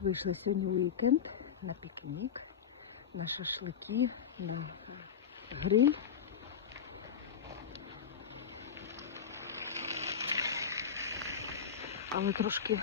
Вийшли сьогодні вікенд на пікнік, на шашлики, на гриль. Але трошки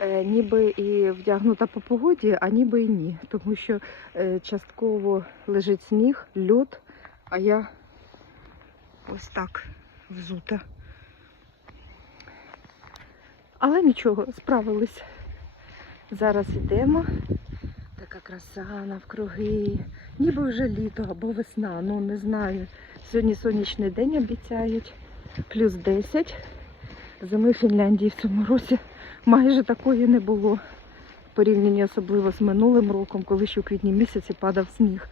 е, ніби і вдягнута по погоді, а ніби і ні. Тому що е, частково лежить сніг, льод, а я ось так взута. Але нічого, справились. Зараз йдемо. Така краса навкруги. Ніби вже літо або весна, ну не знаю. Сьогодні сонячний день обіцяють. Плюс 10. Зими Фінляндії в цьому році майже такої не було. В порівнянні особливо з минулим роком, коли ще у квітні місяці падав сніг,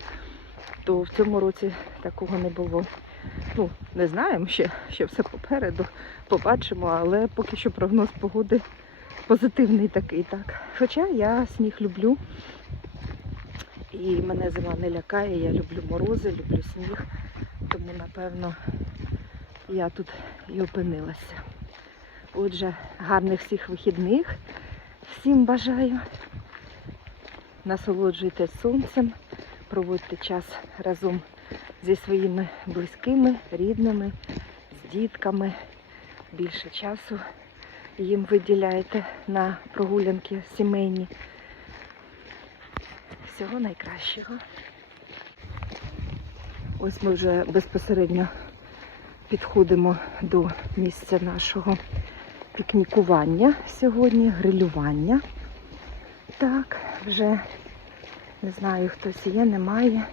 то в цьому році такого не було. Ну, не знаємо ще, ще все попереду, побачимо, але поки що прогноз погоди позитивний такий, так. Хоча я сніг люблю. І мене зима не лякає, я люблю морози, люблю сніг. Тому, напевно, я тут і опинилася. Отже, гарних всіх вихідних. Всім бажаю. Насолоджуйтесь сонцем, проводьте час разом зі своїми близькими, рідними, з дітками. Більше часу їм виділяйте на прогулянки сімейні. Всього найкращого. Ось ми вже безпосередньо підходимо до місця нашого пікнікування сьогодні, грилювання. Так, вже не знаю, хтось є, немає.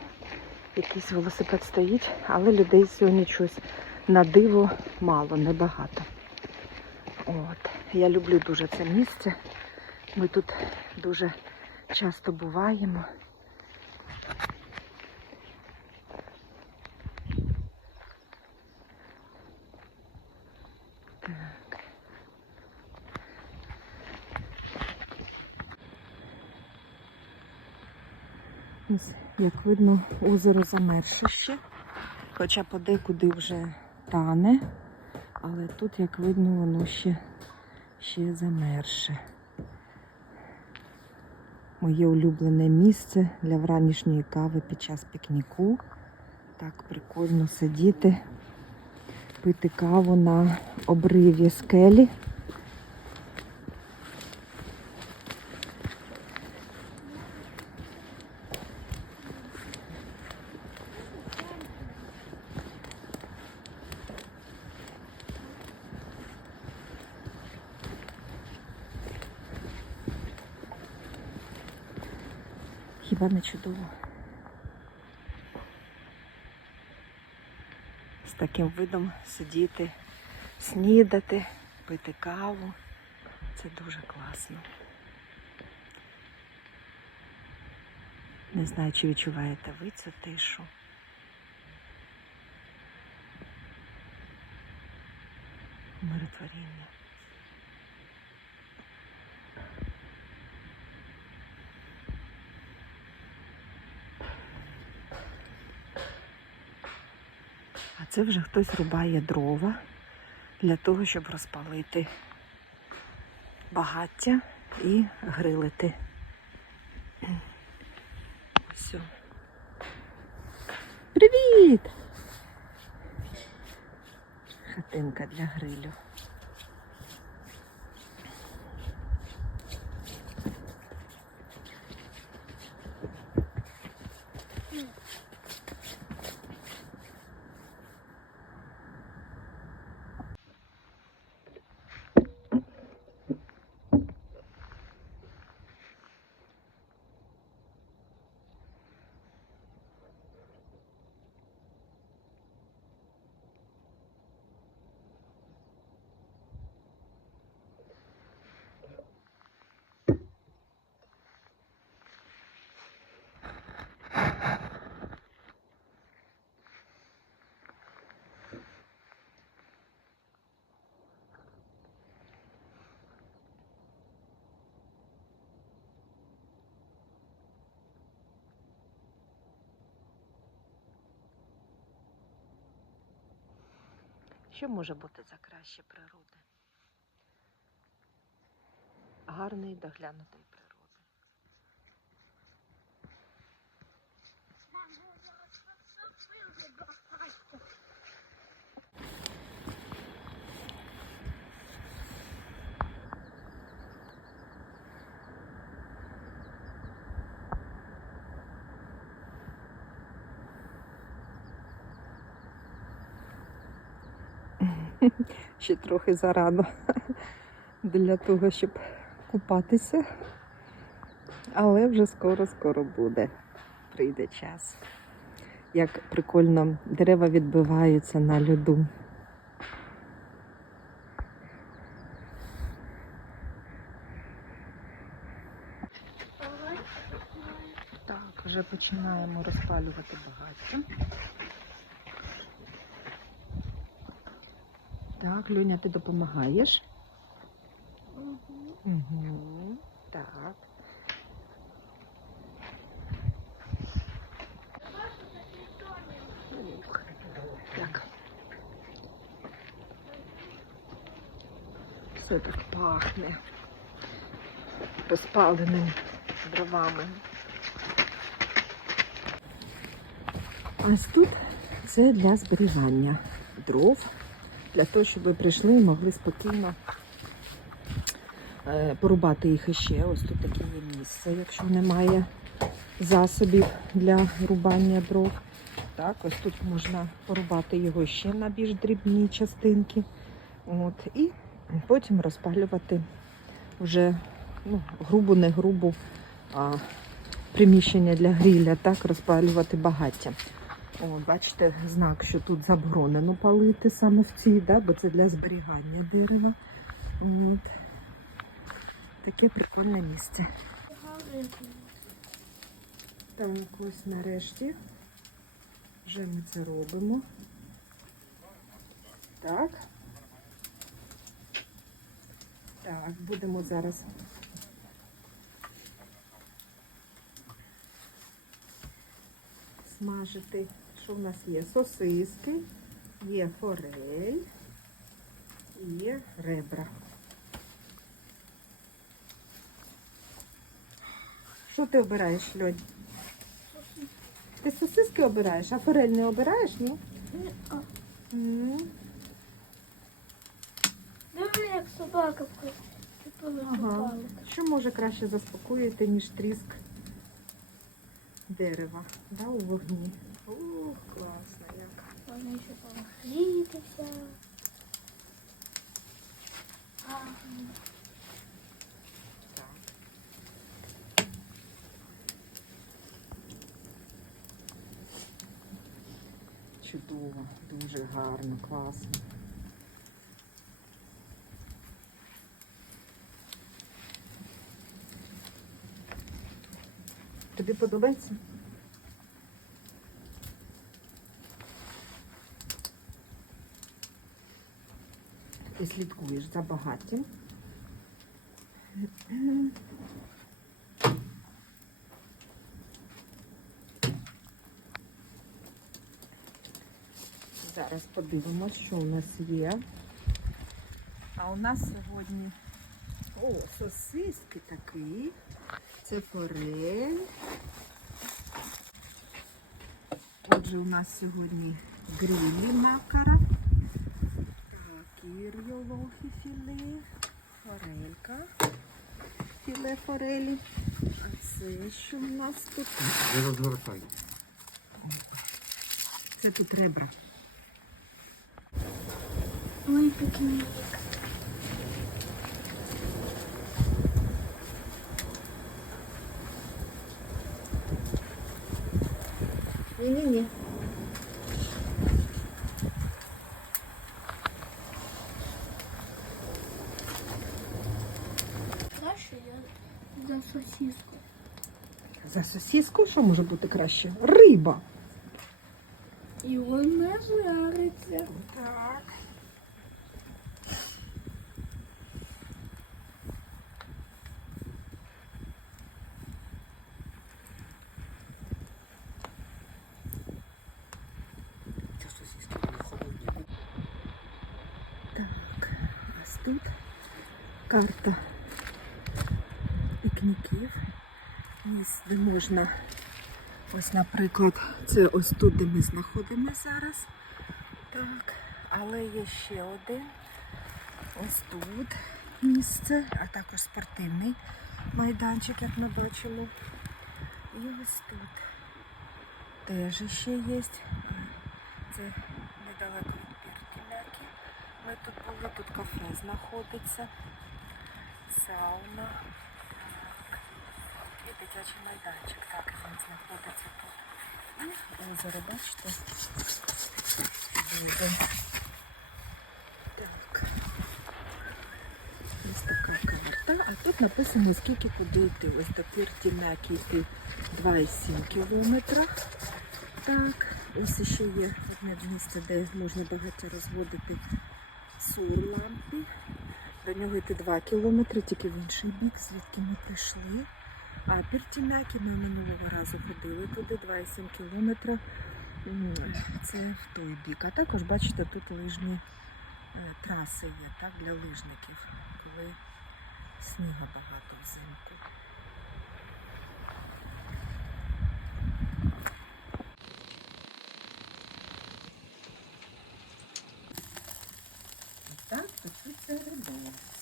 Якийсь велосипед стоїть, але людей сьогодні щось на диво мало, небагато. От. Я люблю дуже це місце. Ми тут дуже часто буваємо. Ось, як видно, озеро замерше ще, хоча подекуди вже тане, але тут, як видно, воно ще, ще замерше. Моє улюблене місце для вранішньої кави під час пікніку. Так прикольно сидіти, пити каву на обриві скелі. Хіба не чудово? З таким видом сидіти, снідати, пити каву. Це дуже класно. Не знаю, чи відчуваєте ви цю тишу. Миротворіння. Це вже хтось рубає дрова для того, щоб розпалити багаття і грилити. Все. Привіт! Хатинка для грилю. Що може бути за краще природи? Гарний доглянутий природи. Ще трохи зарано для того, щоб купатися. Але вже скоро-скоро буде. Прийде час. Як прикольно дерева відбиваються на льоду. Так, вже починаємо розпалювати багаття. Так, Люня, ти допомагаєш? Угу. Так. Ух, Так. Все так пахне розпаленими дровами. Ось тут це для зберігання дров, для того, щоб ви прийшли і могли спокійно е, порубати їх іще. Ось тут таке є місце, якщо немає засобів для рубання дров. Так, ось тут можна порубати його ще на більш дрібні частинки. От, і потім розпалювати вже ну, грубу, не грубу а, приміщення для гріля, так, розпалювати багаття. О, бачите, знак, що тут заборонено палити саме в цій, да, бо це для зберігання дерева. От. Таке прикольне місце. Так, ось нарешті. Вже ми це робимо. Так. Так, будемо зараз. Смажити, що в нас є? Сосиски, є форель, і є ребра. Що ти обираєш, Льонь? Ти сосиски обираєш, а форель не обираєш, ні? Диви, як собака Ага. Що може краще заспокоїти, ніж тріск дерева да, у вогні? Ох, класно як. Можна ще погрітися. Гарно. Так. Чудово, дуже гарно, класно. Тобі подобається? Ти слідкуєш за багаттям. Зараз подивимось, що у нас є. А у нас сьогодні о, сосиски такі. Це форель. Отже, у нас сьогодні грилі макара. Так, філе, форелька, філе форелі. А це що у нас тут? Не розгортай. Це тут ребра. Ой, пікнік. Ні-ні-ні. Знаєш, що я за сосиску. За сосиску що може бути краще? Риба. І вона жариться. Так. Так, ось тут карта пікніків. Місць, де можна, ось, наприклад, це ось тут, де ми знаходимося зараз. Так, але є ще один. Ось тут місце, а також спортивний майданчик, як ми бачимо. І ось тут теж ще є. Це недалеко від Піртіляки. Ми тут були, тут кафе знаходиться, сауна. Дитячий майданчик. Так, він знаходиться тут. І озеро, бачите? Дуже. Так. Ось така карта. А тут написано, скільки куди йти. Ось до Піртімяки йти 2,7 кілометра. Так, ось ще є одне місце, де можна багато розводити сурлампи. До нього йти 2 кілометри, тільки в інший бік, звідки ми прийшли. А Піртімяки ми минулого разу ходили туди 2,7 кілометра. Це в той бік. А також, бачите, тут лижні е, траси є так, для лижників, коли снігу багато взимку. Так, тут це рибалиться.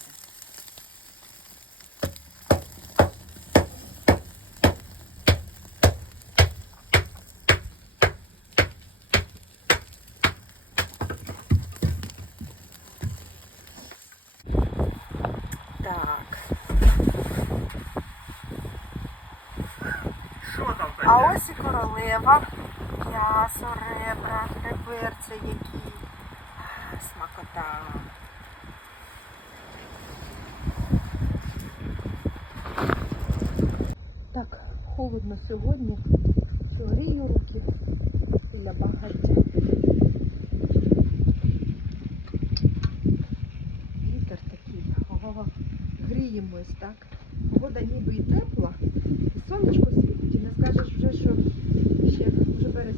Так. Що там А ось і королева. М'ясо, ребра, реберці які. Смакота. Так, холодно сьогодні. Грію руки біля багаття. Вітер такий. Ого, гріємось, так? Погода ніби і тепла, і сонечко світить. pokażesz w Rzeszu, się, może Beres